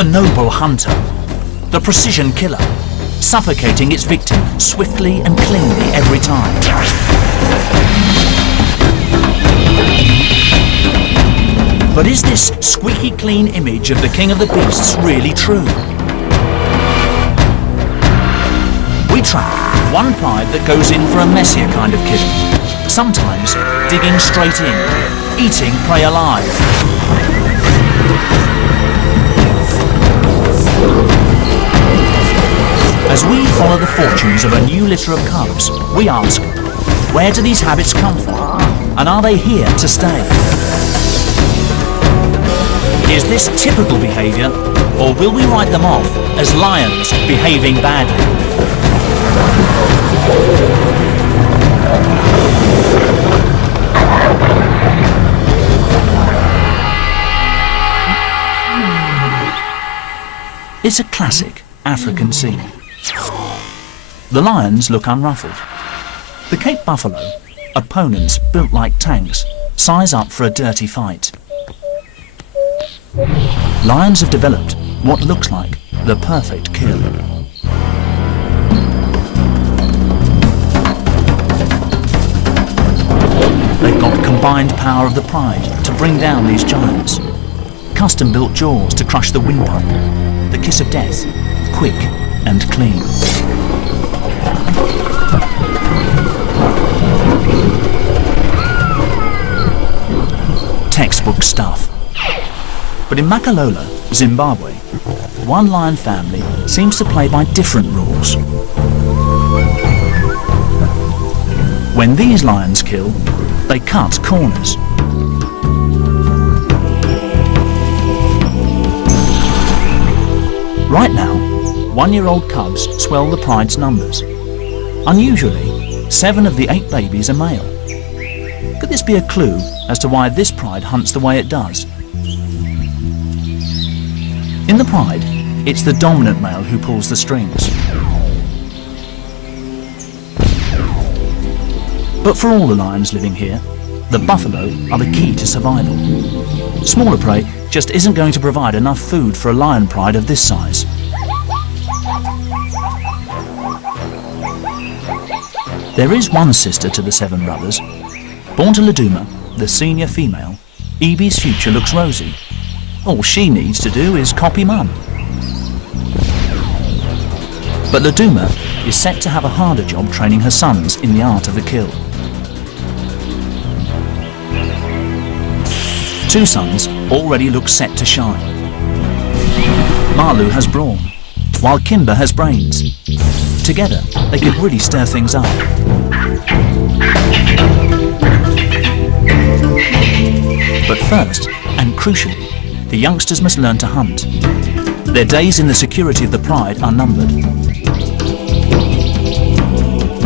The noble hunter, the precision killer, suffocating its victim swiftly and cleanly every time. But is this squeaky clean image of the king of the beasts really true? We track one pride that goes in for a messier kind of killing, sometimes digging straight in, eating prey alive. As we follow the fortunes of a new litter of cubs, we ask, where do these habits come from? And are they here to stay? Is this typical behaviour, or will we write them off as lions behaving badly? It's a classic African scene. The lions look unruffled. The Cape buffalo, opponents built like tanks, size up for a dirty fight. Lions have developed what looks like the perfect kill. They've got combined power of the pride to bring down these giants. Custom-built jaws to crush the windpipe. The kiss of death, quick and clean. Textbook stuff. But in Makalola, Zimbabwe, one lion family seems to play by different rules. When these lions kill, they cut corners. Right now, one-year-old cubs swell the pride's numbers. Unusually, 7 of the 8 babies are male. Could this be a clue as to why this pride hunts the way it does? In the pride, it's the dominant male who pulls the strings. But for all the lions living here, the buffalo are the key to survival. Smaller prey just isn't going to provide enough food for a lion pride of this size. There is one sister to the 7 brothers. Born to Laduma, the senior female, Evie's future looks rosy. All she needs to do is copy mum. But Laduma is set to have a harder job training her sons in the art of the kill. 2 sons already look set to shine. Malu has brawn, while Kimber has brains. Together, they could really stir things up. But first, and crucially, the youngsters must learn to hunt. Their days in the security of the pride are numbered.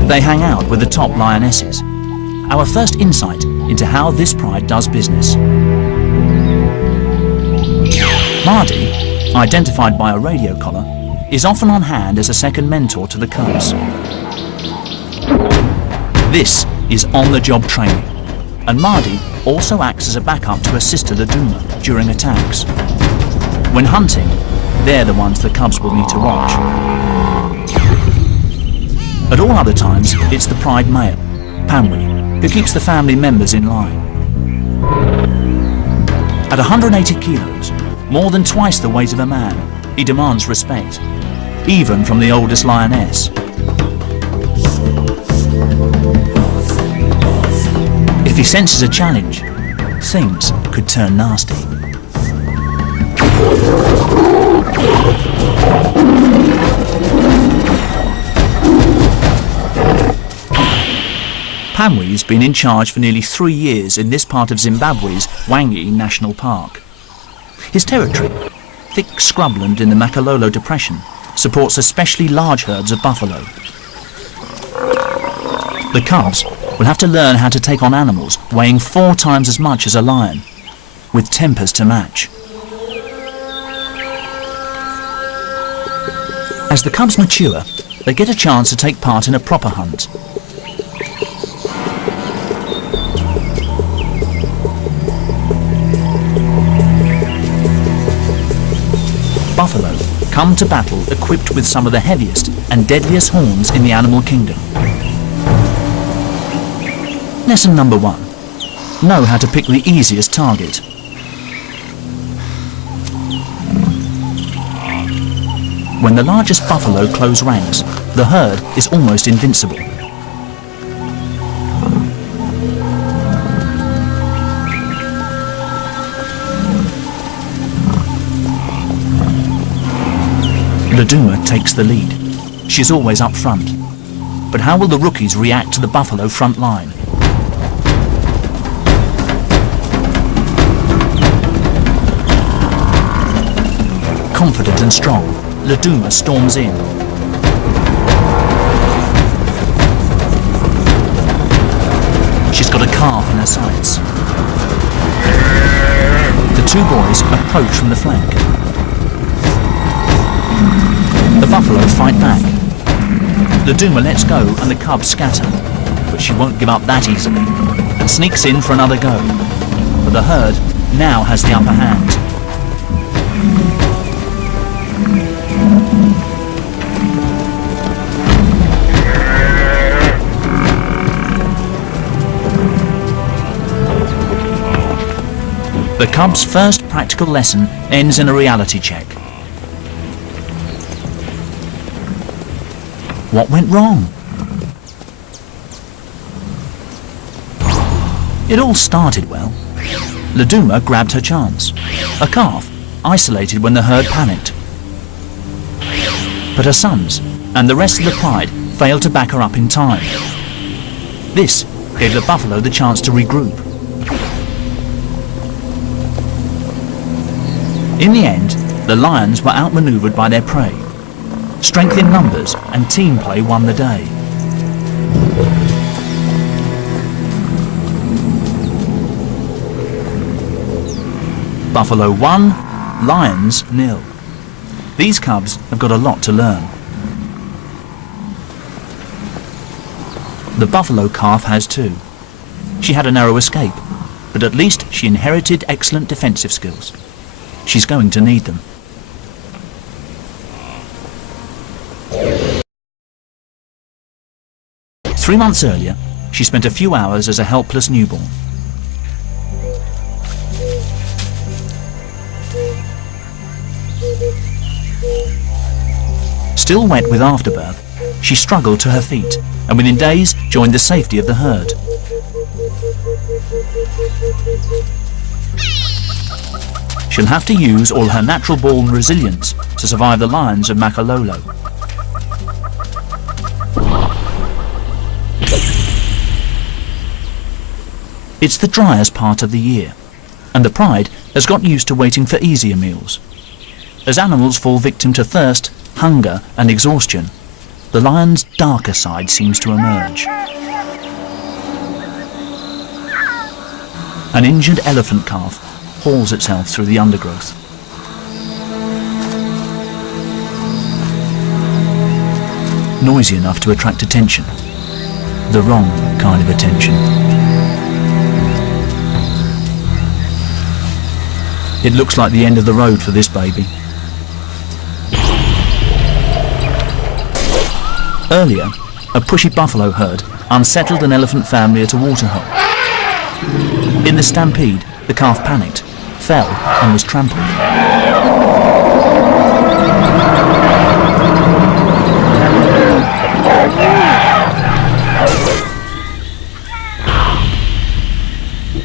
They hang out with the top lionesses. Our first insight into how this pride does business. Mardi, identified by a radio collar, is often on hand as a second mentor to the cubs. This is on-the-job training, and Mardi also acts as a backup to her sister Laduma during attacks. When hunting, they're the ones the cubs will need to watch. At all other times, it's the pride male, Pamwi, who keeps the family members in line. At 180 kilos, more than twice the weight of a man, he demands respect, even from the oldest lioness. If he senses a challenge, things could turn nasty. Pamwi's been in charge for nearly 3 years in this part of Zimbabwe's Wangi National Park. His territory, thick scrubland in the Makalola Depression, supports especially large herds of buffalo. The cubs will have to learn how to take on animals weighing 4 times as much as a lion, with tempers to match. As the cubs mature, they get a chance to take part in a proper hunt. come to battle equipped with some of the heaviest and deadliest horns in the animal kingdom. Lesson number 1. Know how to pick the easiest target. When the largest buffalo close ranks, the herd is almost invincible. Laduma takes the lead. She's always up front. But how will the rookies react to the buffalo front line? Confident and strong, Laduma storms in. She's got a calf in her sights. The two boys approach from the flank. The buffalo fight back. Laduma lets go and the cubs scatter, but she won't give up that easily and sneaks in for another go. But the herd now has the upper hand. The cubs' first practical lesson ends in a reality check. What went wrong? It all started well. Laduma grabbed her chance. A calf, isolated when the herd panicked. But her sons and the rest of the pride failed to back her up in time. This gave the buffalo the chance to regroup. In the end, the lions were outmaneuvered by their prey. Strength in numbers and team play won the day. Buffalo 1, lions 0. These cubs have got a lot to learn. The buffalo calf has too. She had a narrow escape, but at least she inherited excellent defensive skills. She's going to need them. Three months earlier, she spent a few hours as a helpless newborn. Still wet with afterbirth, she struggled to her feet and within days joined the safety of the herd. She'll have to use all her natural-born resilience to survive the lions of Makalolo. It's the driest part of the year, and the pride has got used to waiting for easier meals. As animals fall victim to thirst, hunger and exhaustion, the lion's darker side seems to emerge. An injured elephant calf hauls itself through the undergrowth. Noisy enough to attract attention. The wrong kind of attention. It looks like the end of the road for this baby. Earlier, a pushy buffalo herd unsettled an elephant family at a waterhole. In the stampede, the calf panicked, fell and was trampled.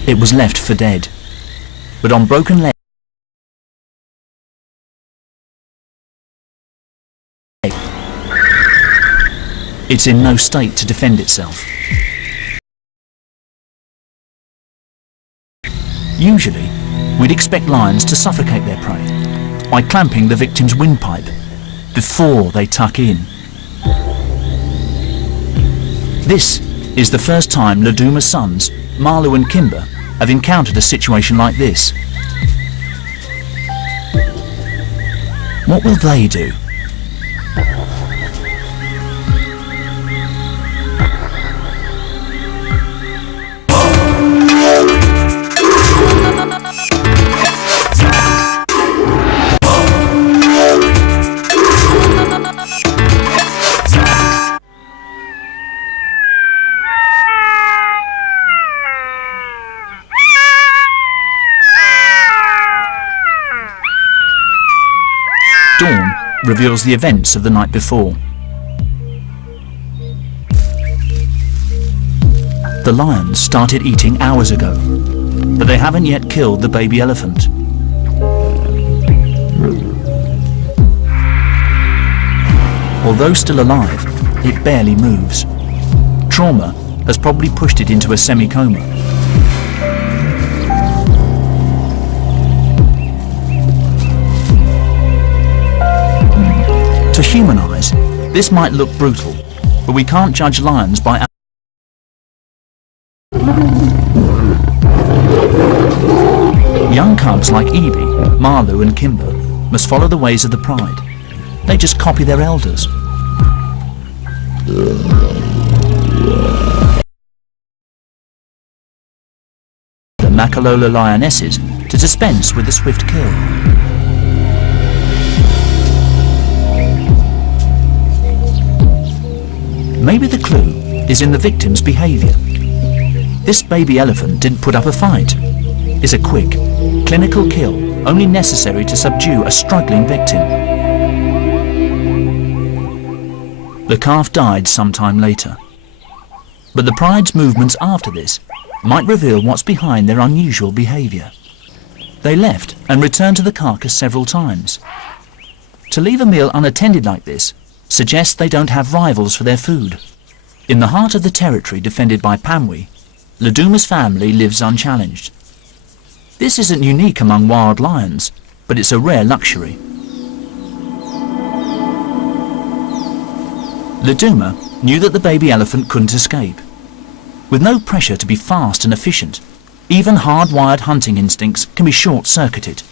It was left for dead, but on broken legs, it's in no state to defend itself. Usually, we'd expect lions to suffocate their prey by clamping the victim's windpipe before they tuck in. This is the first time Laduma's sons, Marlu and Kimber, have encountered a situation like this. What will they do? reveals the events of the night before. The lions started eating hours ago, but they haven't yet killed the baby elephant. Although still alive, it barely moves. Trauma has probably pushed it into a semi-coma. To human eyes, this might look brutal, but we can't judge lions by young cubs like Evie, Marlu and Kimber must follow the ways of the pride. They just copy their elders. The Makalola lionesses to dispense with the swift kill. Maybe the clue is in the victim's behaviour. This baby elephant didn't put up a fight. It's a quick, clinical kill, only necessary to subdue a struggling victim. The calf died sometime later. But the pride's movements after this might reveal what's behind their unusual behaviour. They left and returned to the carcass several times. To leave a meal unattended like this suggests they don't have rivals for their food. In the heart of the territory defended by Pamwi, Laduma's family lives unchallenged. This isn't unique among wild lions, but it's a rare luxury. Laduma knew that the baby elephant couldn't escape. With no pressure to be fast and efficient, even hardwired hunting instincts can be short-circuited.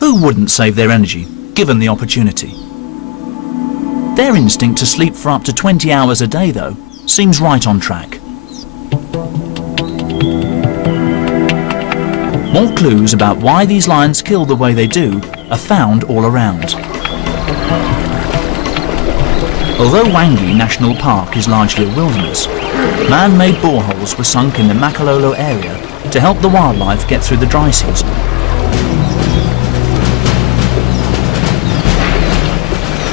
Who wouldn't save their energy, given the opportunity? Their instinct to sleep for up to 20 hours a day, though, seems right on track. More clues about why these lions kill the way they do are found all around. Although Wangi National Park is largely a wilderness, man-made boreholes were sunk in the Makalola area to help the wildlife get through the dry season.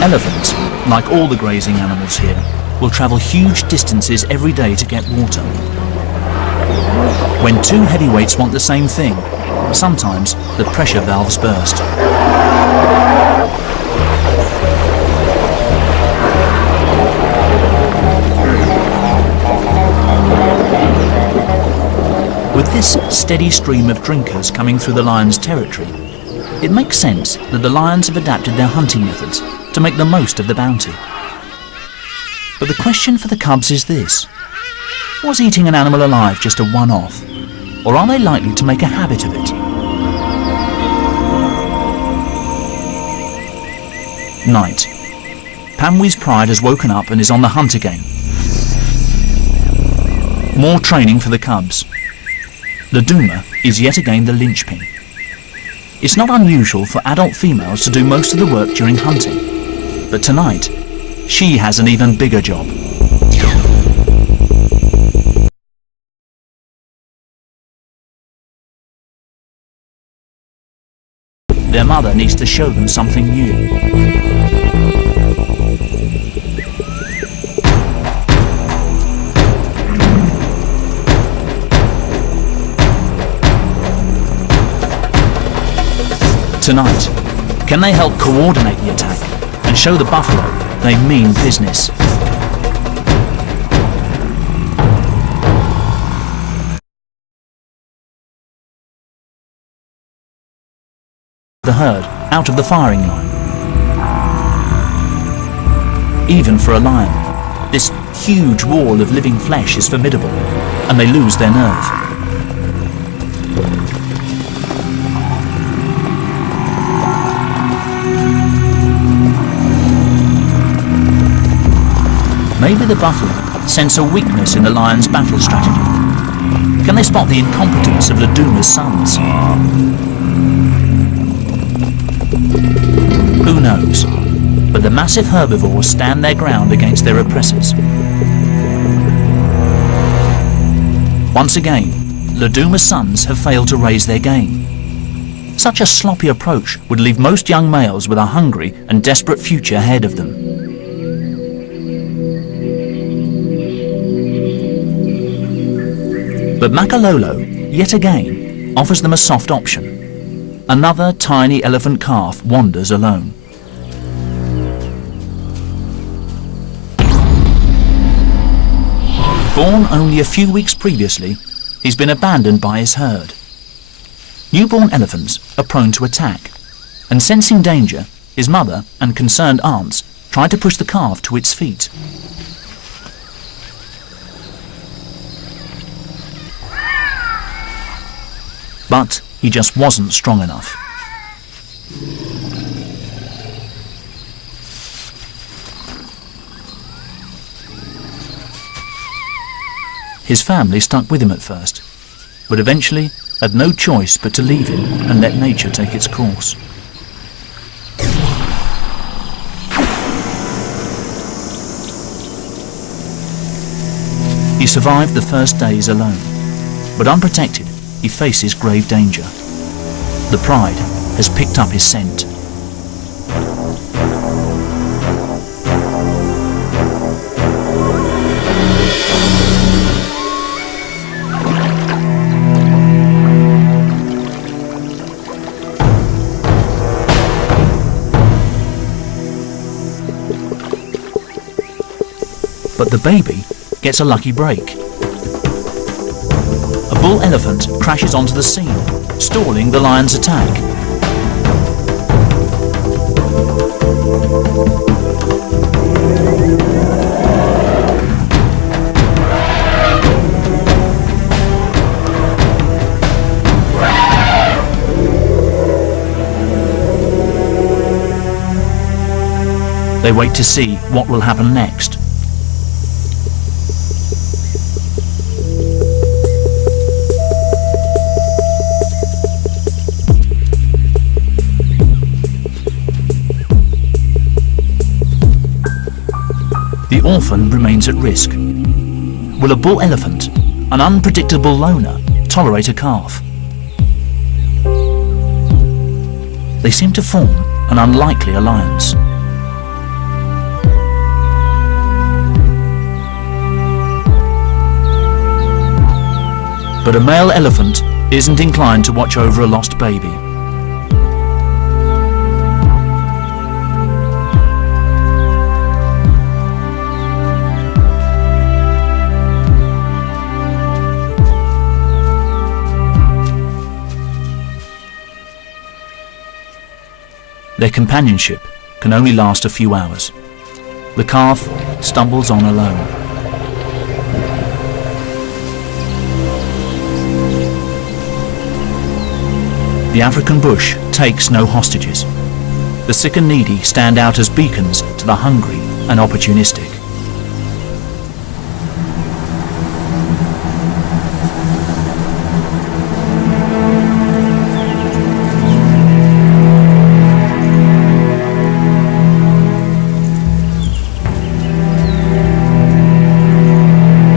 Elephants, like all the grazing animals here, will travel huge distances every day to get water. When two heavyweights want the same thing, sometimes the pressure valves burst. With this steady stream of drinkers coming through the lions' territory, it makes sense that the lions have adapted their hunting methods to make the most of the bounty. But the question for the cubs is this: was eating an animal alive just a one-off, or are they likely to make a habit of it? Night. Pamwi's pride has woken up and is on the hunt again. More training for the cubs. Laduma is yet again the linchpin. It's not unusual for adult females to do most of the work during hunting, but tonight, she has an even bigger job. Their mother needs to show them something new. Tonight, can they help coordinate the attack and show the buffalo they mean business? The herd out of the firing line. Even for a lion, this huge wall of living flesh is formidable, and they lose their nerve. Maybe the buffalo sense a weakness in the lion's battle strategy. Can they spot the incompetence of Laduma's sons? Who knows? But the massive herbivores stand their ground against their oppressors. Once again, Laduma's sons have failed to raise their game. Such a sloppy approach would leave most young males with a hungry and desperate future ahead of them. But Makalolo, yet again, offers them a soft option. Another tiny elephant calf wanders alone. Born only a few weeks previously, he's been abandoned by his herd. Newborn elephants are prone to attack, and sensing danger, his mother and concerned aunts try to push the calf to its feet. But he just wasn't strong enough. His family stuck with him at first, but eventually had no choice but to leave him and let nature take its course. He survived the first days alone, but unprotected, he faces grave danger. The pride has picked up his scent. But the baby gets a lucky break. A bull elephant crashes onto the scene, stalling the lion's attack. They wait to see what will happen next. The orphan remains at risk. Will a bull elephant, an unpredictable loner, tolerate a calf? They seem to form an unlikely alliance. But a male elephant isn't inclined to watch over a lost baby. Their companionship can only last a few hours. The calf stumbles on alone. The African bush takes no hostages. The sick and needy stand out as beacons to the hungry and opportunistic.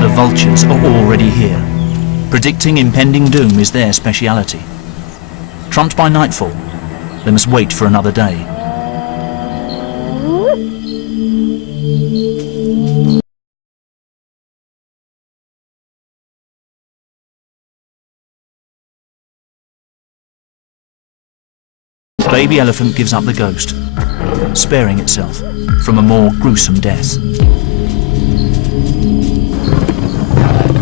The vultures are already here. Predicting impending doom is their speciality. Trumped by nightfall, they must wait for another day. The baby elephant gives up the ghost, sparing itself from a more gruesome death.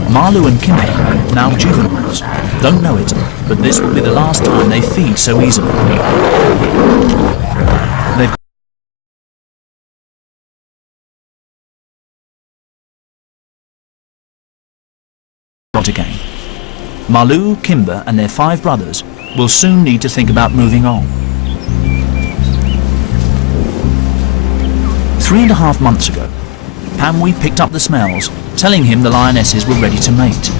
Marlu and Kimber, now juveniles, don't know it, but this will be the last time they feed so easily. They've got again. Marlu, Kimber and their 5 brothers will soon need to think about moving on. 3.5 months ago, Pamwi picked up the smells, telling him the lionesses were ready to mate.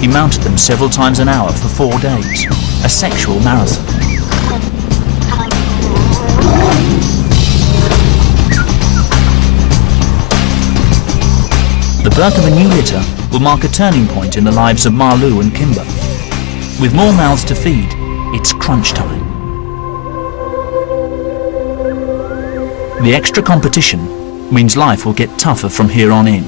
He mounted them several times an hour for 4 days, a sexual marathon. The birth of a new litter will mark a turning point in the lives of Marlu and Kimber. With more mouths to feed, it's crunch time. The extra competition means life will get tougher from here on in.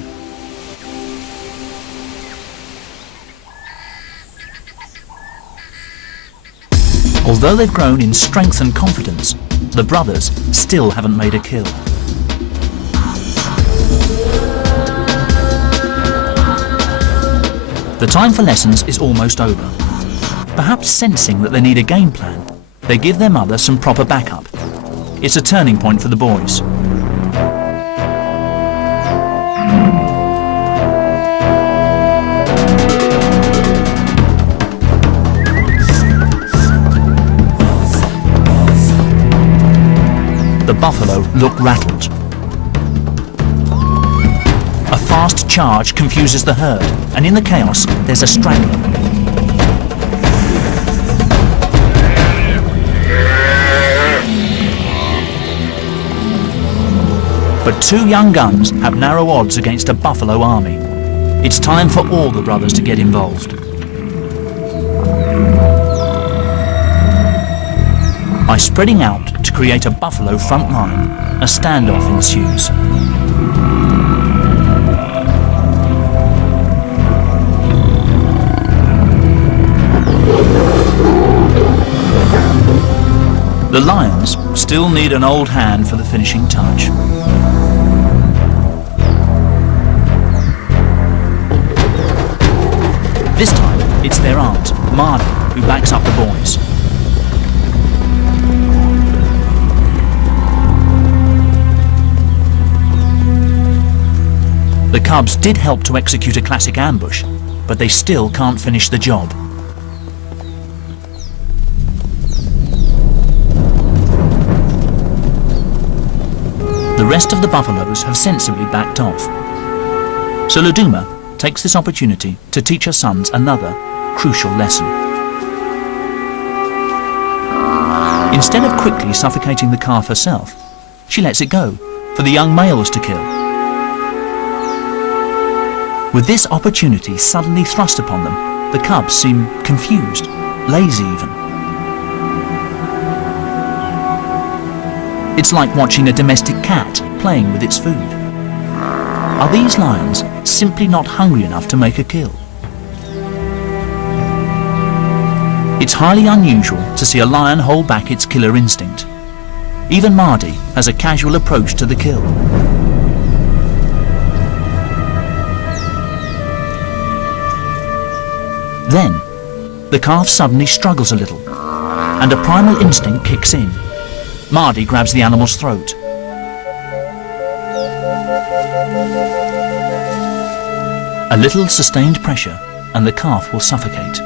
Although they've grown in strength and confidence, the brothers still haven't made a kill. The time for lessons is almost over. Perhaps sensing that they need a game plan, they give their mother some proper backup. It's a turning point for the boys. The buffalo look rattled. A fast charge confuses the herd, and in the chaos, there's a straggler. But two young guns have narrow odds against a buffalo army. It's time for all the brothers to get involved. By spreading out to create a buffalo front line, a standoff ensues. The lions still need an old hand for the finishing touch. This time, it's their aunt, Mardy, who backs up the boys. The cubs did help to execute a classic ambush, but they still can't finish the job. The rest of the buffaloes have sensibly backed off. So Luduma takes this opportunity to teach her sons another crucial lesson. Instead of quickly suffocating the calf herself, she lets it go for the young males to kill. With this opportunity suddenly thrust upon them, the cubs seem confused, lazy even. It's like watching a domestic cat playing with its food. Are these lions simply not hungry enough to make a kill? It's highly unusual to see a lion hold back its killer instinct. Even Mardy has a casual approach to the kill. Then, the calf suddenly struggles a little, and a primal instinct kicks in. Mardy grabs the animal's throat. A little sustained pressure and the calf will suffocate.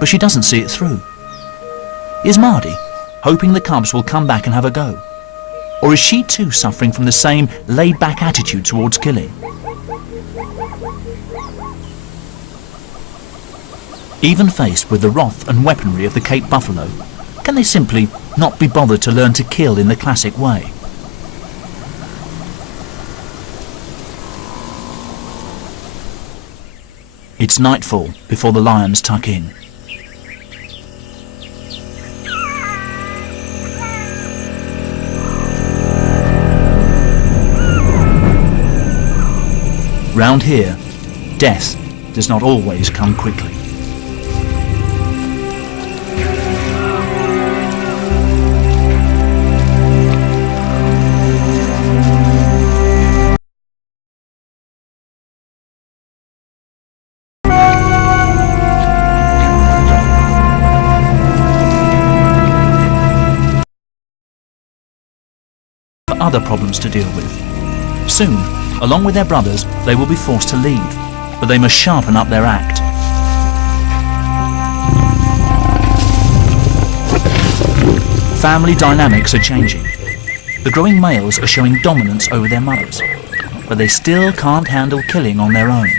But she doesn't see it through. Is Mardy hoping the cubs will come back and have a go? Or is she too suffering from the same laid-back attitude towards killing? Even faced with the wrath and weaponry of the Cape buffalo, can they simply not be bothered to learn to kill in the classic way? It's nightfall before the lions tuck in. Round here, death does not always come quickly. Other problems to deal with. Soon, along with their brothers, they will be forced to leave, but they must sharpen up their act. Family dynamics are changing. The growing males are showing dominance over their mothers, but they still can't handle killing on their own.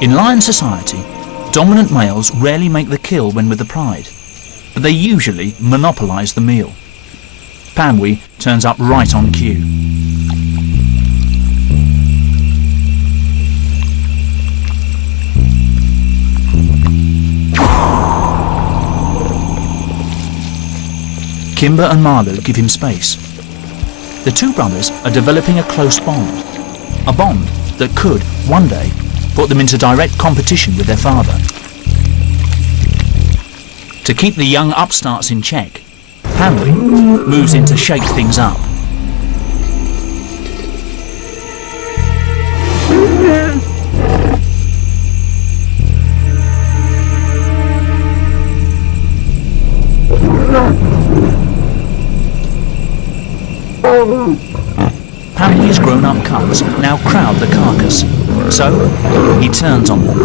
In lion society, dominant males rarely make the kill when with the pride, but they usually monopolise the meal. Pamwi turns up right on cue. Kimber and Marlu give him space. The two brothers are developing a close bond. A bond that could, one day, put them into direct competition with their father. To keep the young upstarts in check, Pamwi moves in to shake things up. Pamwi's grown-up cubs now crowd the carcass, so he turns on them.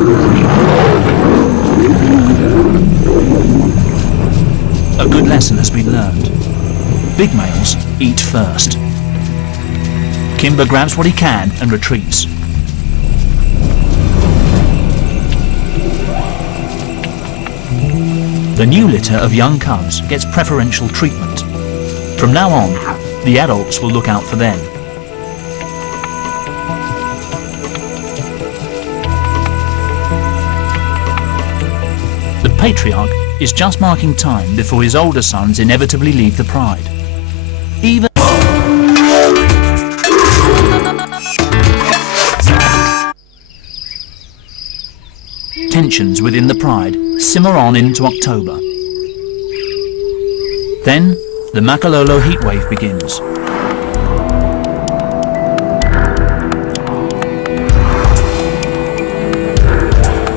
A good lesson has been learned. Big males eat first. Kimber grabs what he can and retreats. The new litter of young cubs gets preferential treatment. From now on, the adults will look out for them. The patriarch is just marking time before his older sons inevitably leave the pride. Even tensions within the pride simmer on into October. Then the Makalolo heatwave begins.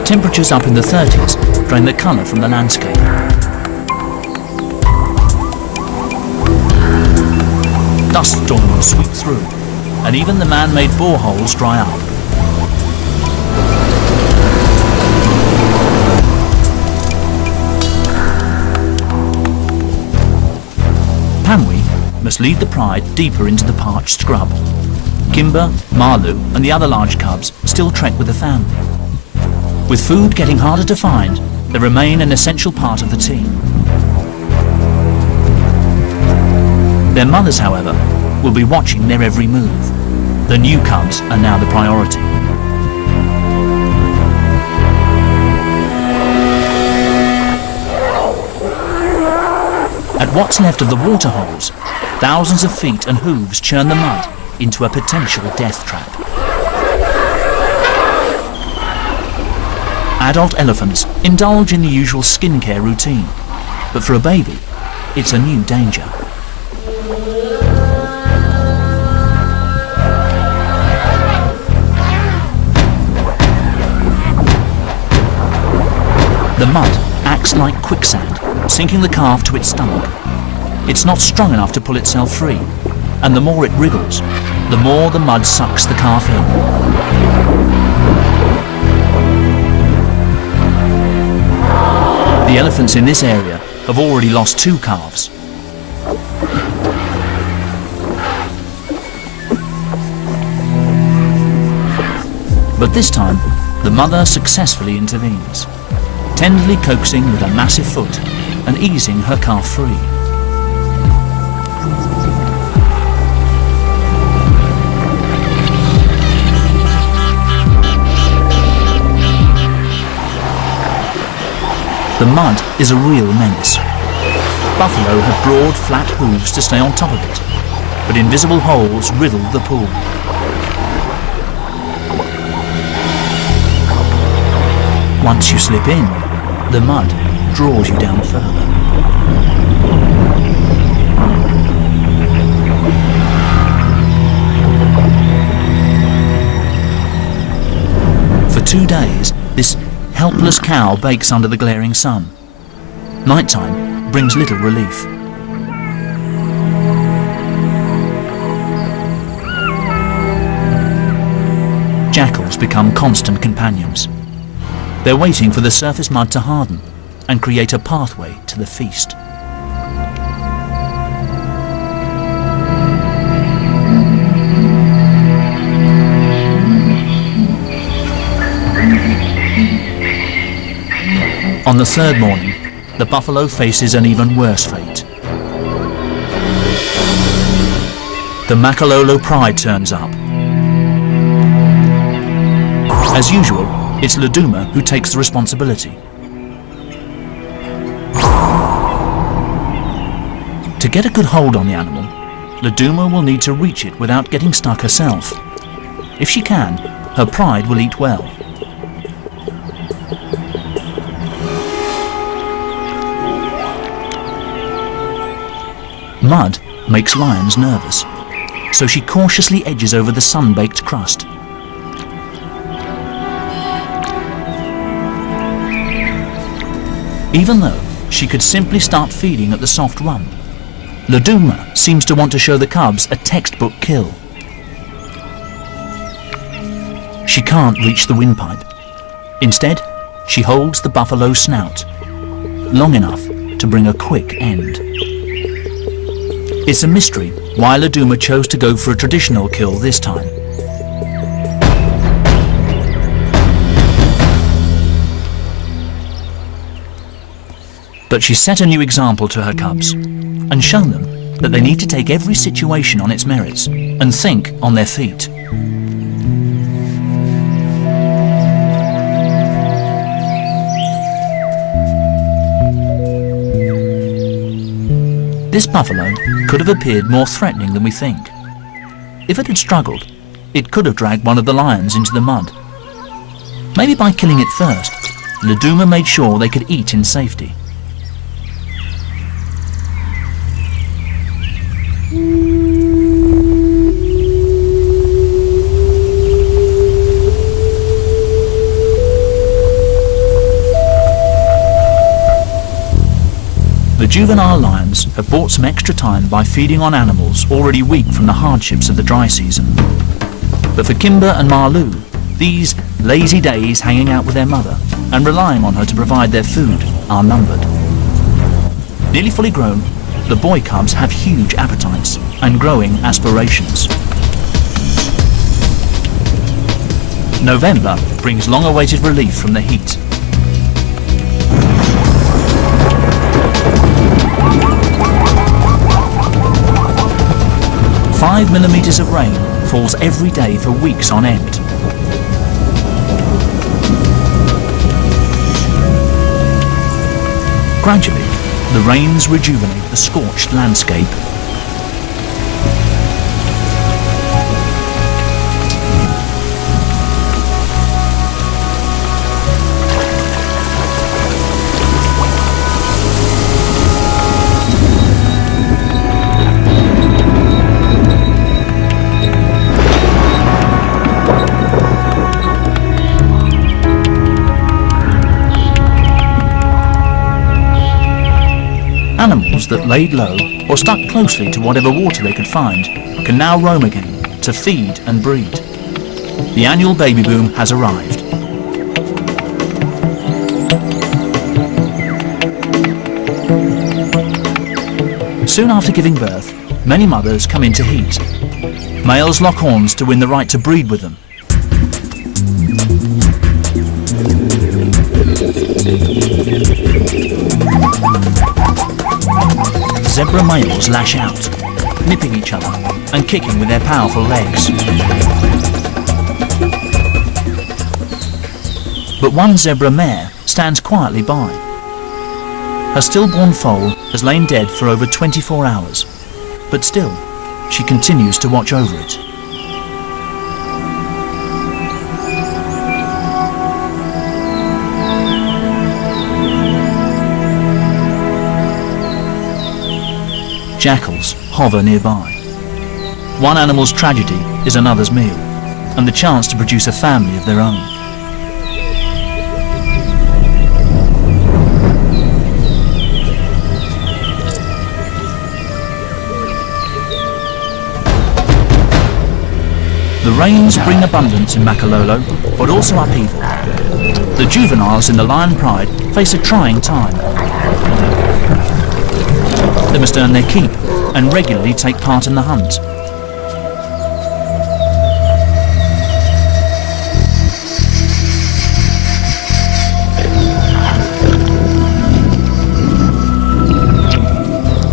Temperatures up in the 30s drain the colour from the landscape. Dust storms sweep through, and even the man-made boreholes dry up. Pamwi must lead the pride deeper into the parched scrub. Kimber, Marlu and the other large cubs still trek with the family. With food getting harder to find, they remain an essential part of the team. Their mothers, however, will be watching their every move. The new cubs are now the priority. At what's left of the waterholes, thousands of feet and hooves churn the mud into a potential death trap. Adult elephants indulge in the usual skincare routine, but for a baby, it's a new danger. The mud acts like quicksand, sinking the calf to its stomach. It's not strong enough to pull itself free, and the more it wriggles, the more the mud sucks the calf in. The elephants in this area have already lost 2 calves. But this time, the mother successfully intervenes, tenderly coaxing with a massive foot and easing her calf free. The mud is a real menace. Buffalo have broad, flat hooves to stay on top of it, but invisible holes riddle the pool. Once you slip in, the mud draws you down further. For 2 days, this helpless cow bakes under the glaring sun. Nighttime brings little relief. Jackals become constant companions. They're waiting for the surface mud to harden and create a pathway to the feast. On the 3rd morning, the buffalo faces an even worse fate. The Makalolo pride turns up. As usual, it's Laduma who takes the responsibility. To get a good hold on the animal, Laduma will need to reach it without getting stuck herself. If she can, her pride will eat well. Mud makes lions nervous, so she cautiously edges over the sun-baked crust. Even though she could simply start feeding at the soft rump, Laduma seems to want to show the cubs a textbook kill. She can't reach the windpipe. Instead, she holds the buffalo's snout, long enough to bring a quick end. It's a mystery why Laduma chose to go for a traditional kill this time. But she's set a new example to her cubs and shown them that they need to take every situation on its merits and think on their feet. This buffalo could have appeared more threatening than we think. If it had struggled, it could have dragged one of the lions into the mud. Maybe by killing it first, Laduma made sure they could eat in safety. The juvenile lions have bought some extra time by feeding on animals already weak from the hardships of the dry season. But for Kimber and Marlou, these lazy days hanging out with their mother and relying on her to provide their food are numbered. Nearly fully grown, the boy cubs have huge appetites and growing aspirations. November brings long-awaited relief from the heat. Five millimeters of rain falls every day for weeks on end. Gradually, the rains rejuvenate the scorched landscape. Animals that laid low or stuck closely to whatever water they could find can now roam again to feed and breed. The annual baby boom has arrived. Soon after giving birth, many mothers come into heat. Males lock horns to win the right to breed with them. Zebra males lash out, nipping each other and kicking with their powerful legs. But one zebra mare stands quietly by. Her stillborn foal has lain dead for over 24 hours, but still, she continues to watch over it. Jackals hover nearby. One animal's tragedy is another's meal, and the chance to produce a family of their own. The rains bring abundance in Makalolo, but also upheaval. The juveniles in the lion pride face a trying time. They must earn their keep and regularly take part in the hunt.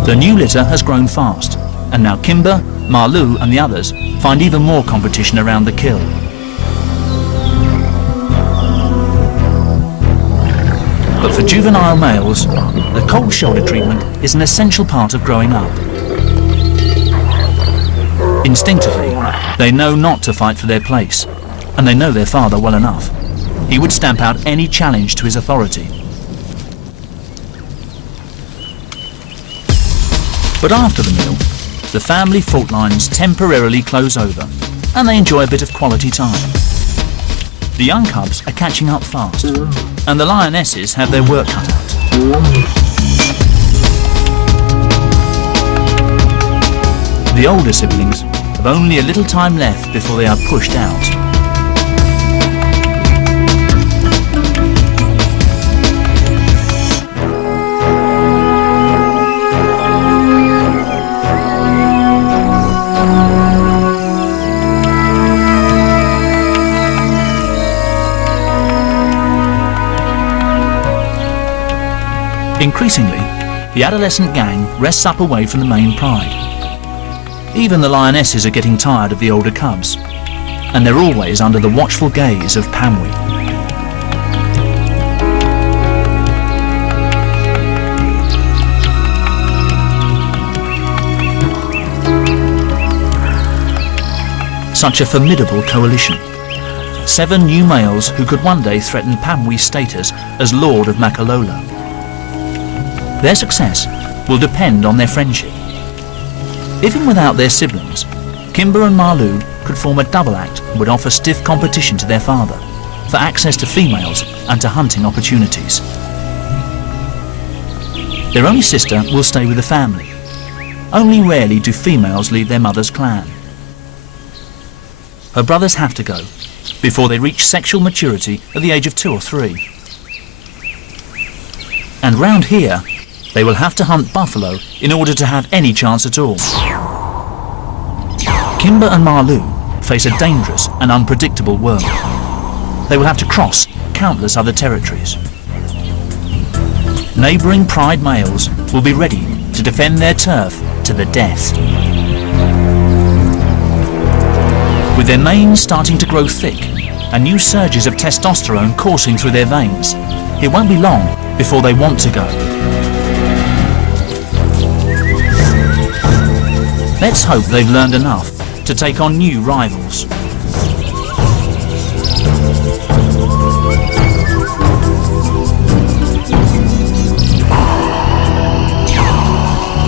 The new litter has grown fast, and now Kimber, Marlou and the others find even more competition around the kill. But for juvenile males, the cold shoulder treatment is an essential part of growing up. Instinctively, they know not to fight for their place, and they know their father well enough. He would stamp out any challenge to his authority. But after the meal, the family fault lines temporarily close over, and they enjoy a bit of quality time. The young cubs are catching up fast, and the lionesses have their work cut out. The older siblings have only a little time left before they are pushed out. Increasingly, the adolescent gang rests up away from the main pride. Even the lionesses are getting tired of the older cubs, and they're always under the watchful gaze of Pamwi. Such a formidable coalition. 7 new males who could one day threaten Pamwi's status as Lord of Makalola. Their success will depend on their friendship. Even without their siblings, Kimber and Malu could form a double act and would offer stiff competition to their father for access to females and to hunting opportunities. Their only sister will stay with the family. Only rarely do females leave their mother's clan. Her brothers have to go before they reach sexual maturity at the age of 2 or 3. And round here, they will have to hunt buffalo in order to have any chance at all. Kimber and Malu face a dangerous and unpredictable world. They will have to cross countless other territories. Neighbouring pride males will be ready to defend their turf to the death. With their manes starting to grow thick and new surges of testosterone coursing through their veins, it won't be long before they want to go. Let's hope they've learned enough to take on new rivals.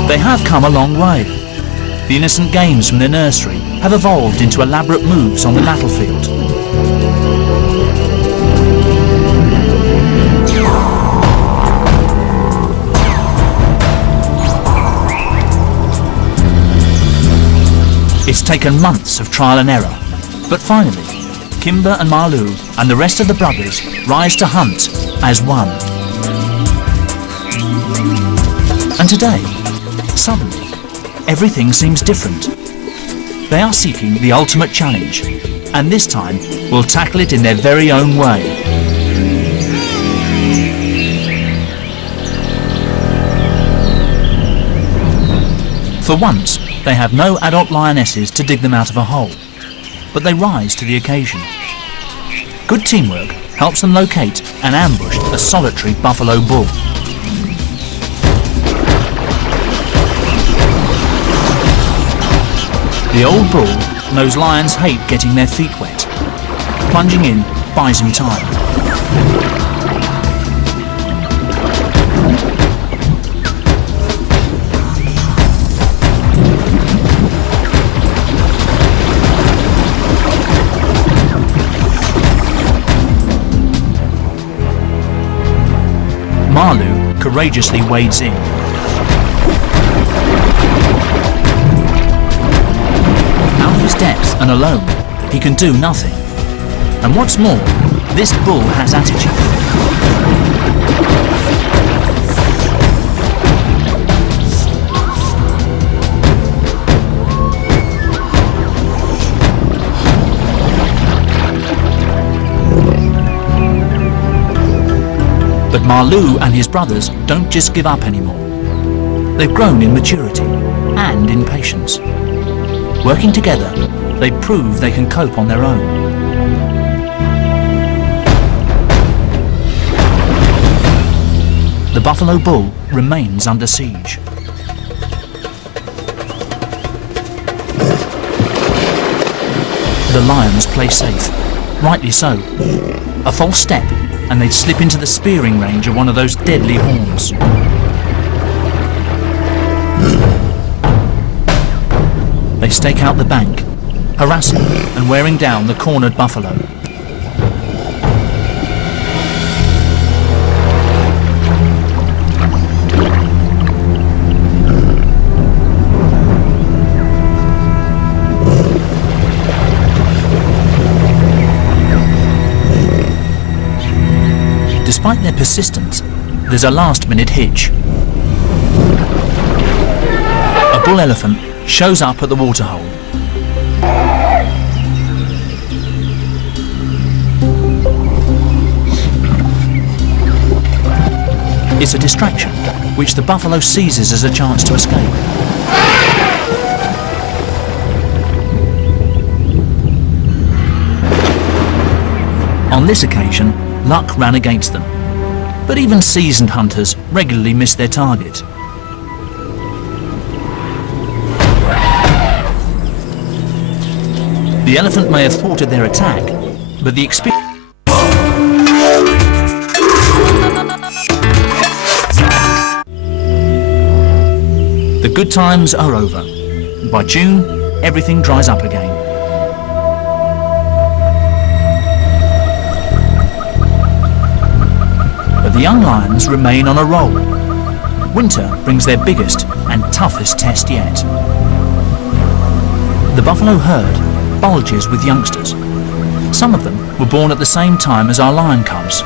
They have come a long way. The innocent games from their nursery have evolved into elaborate moves on the battlefield. It's taken months of trial and error, but finally, Kimber and Malu and the rest of the brothers rise to hunt as one. And today, suddenly, everything seems different. They are seeking the ultimate challenge, and this time will tackle it in their very own way. For once, they have no adult lionesses to dig them out of a hole, but they rise to the occasion. Good teamwork helps them locate and ambush a solitary buffalo bull. The old bull knows lions hate getting their feet wet. Plunging in buys him time. Malu courageously wades in. Out of his depth and alone, he can do nothing. And what's more, this bull has attitude. But Malu and his brothers don't just give up anymore. They've grown in maturity and in patience. Working together, they prove they can cope on their own. The buffalo bull remains under siege. the lions play safe. Rightly so. A false step and they'd slip into the spearing range of one of those deadly horns. They stake out the bank, harassing and wearing down the cornered buffalo. Despite their persistence, there's a last-minute hitch. A bull elephant shows up at the waterhole. It's a distraction, which the buffalo seizes as a chance to escape. On this occasion, luck ran against them, but even seasoned hunters regularly miss their target. The elephant may have thwarted their attack, but the experience... The good times are over. By June, everything dries up again. But the young lions remain on a roll. Winter brings their biggest and toughest test yet. The buffalo herd bulges with youngsters. Some of them were born at the same time as our lion cubs.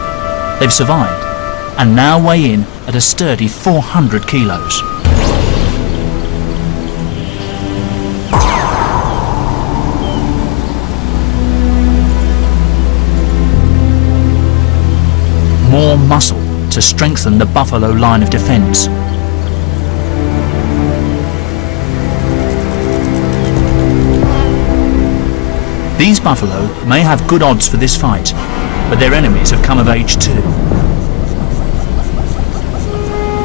They've survived and now weigh in at a sturdy 400 kilos. More muscle to strengthen the buffalo line of defense. These buffalo may have good odds for this fight, but their enemies have come of age too.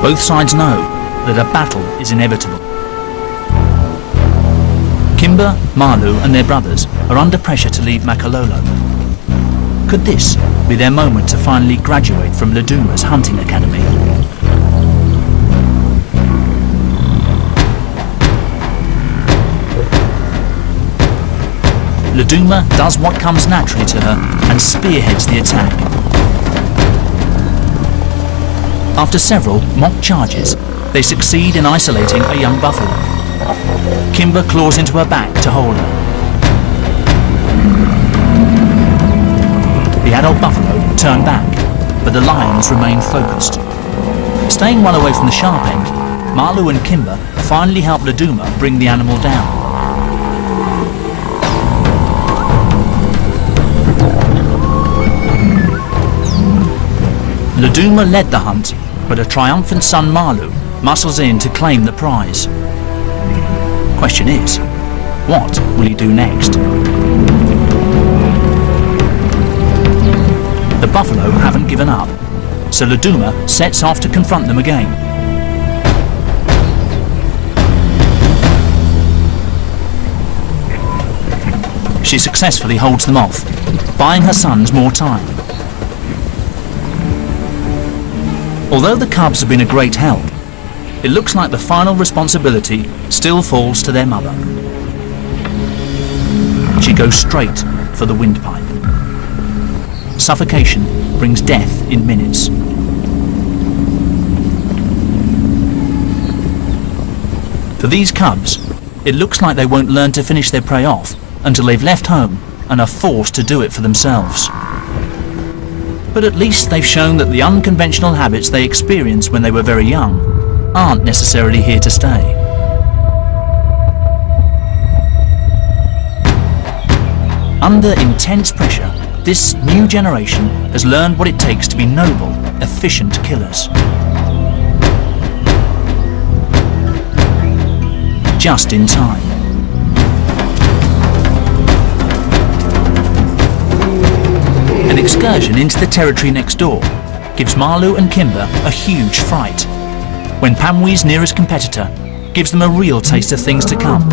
Both sides know that a battle is inevitable. Kimber, Malu and their brothers are under pressure to leave Makalolo. Could this be their moment to finally graduate from Luduma's hunting academy? Luduma does what comes naturally to her and spearheads the attack. After several mock charges, they succeed in isolating a young buffalo. Kimber claws into her back to hold her. The adult buffalo turn back, but the lions remain focused. Staying well away from the sharp end, Malu and Kimber finally help Luduma bring the animal down. Luduma led the hunt, but a triumphant son Malu muscles in to claim the prize. Question is, what will he do next? The buffalo haven't given up, so Luduma sets off to confront them again. She successfully holds them off, buying her sons more time. Although the cubs have been a great help, it looks like the final responsibility still falls to their mother. She goes straight for the windpipe. Suffocation brings death in minutes. For these cubs, it looks like they won't learn to finish their prey off until they've left home and are forced to do it for themselves. But at least they've shown that the unconventional habits they experienced when they were very young aren't necessarily here to stay. Under intense pressure, this new generation has learned what it takes to be noble, efficient killers. Just in time. An excursion into the territory next door gives Malu and Kimber a huge fright, when Pamwee's nearest competitor gives them a real taste of things to come.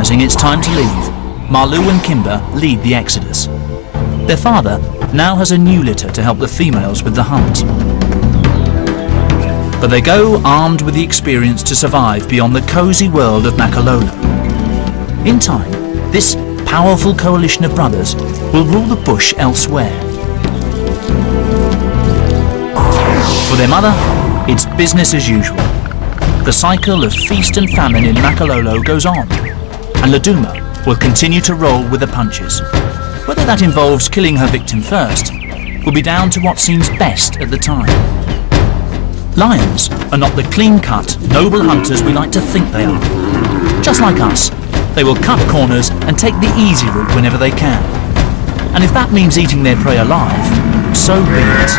realising it's time to leave, Marlou and Kimber lead the exodus. Their father now has a new litter to help the females with the hunt. But they go armed with the experience to survive beyond the cosy world of Makalolo. In time, this powerful coalition of brothers will rule the bush elsewhere. For their mother, it's business as usual. The cycle of feast and famine in Makalolo goes on, and Laduma will continue to roll with the punches. Whether that involves killing her victim first will be down to what seems best at the time. Lions are not the clean-cut, noble hunters we like to think they are. Just like us, they will cut corners and take the easy route whenever they can. And if that means eating their prey alive, so be it.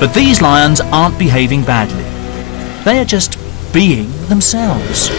But these lions aren't behaving badly. They are just being themselves.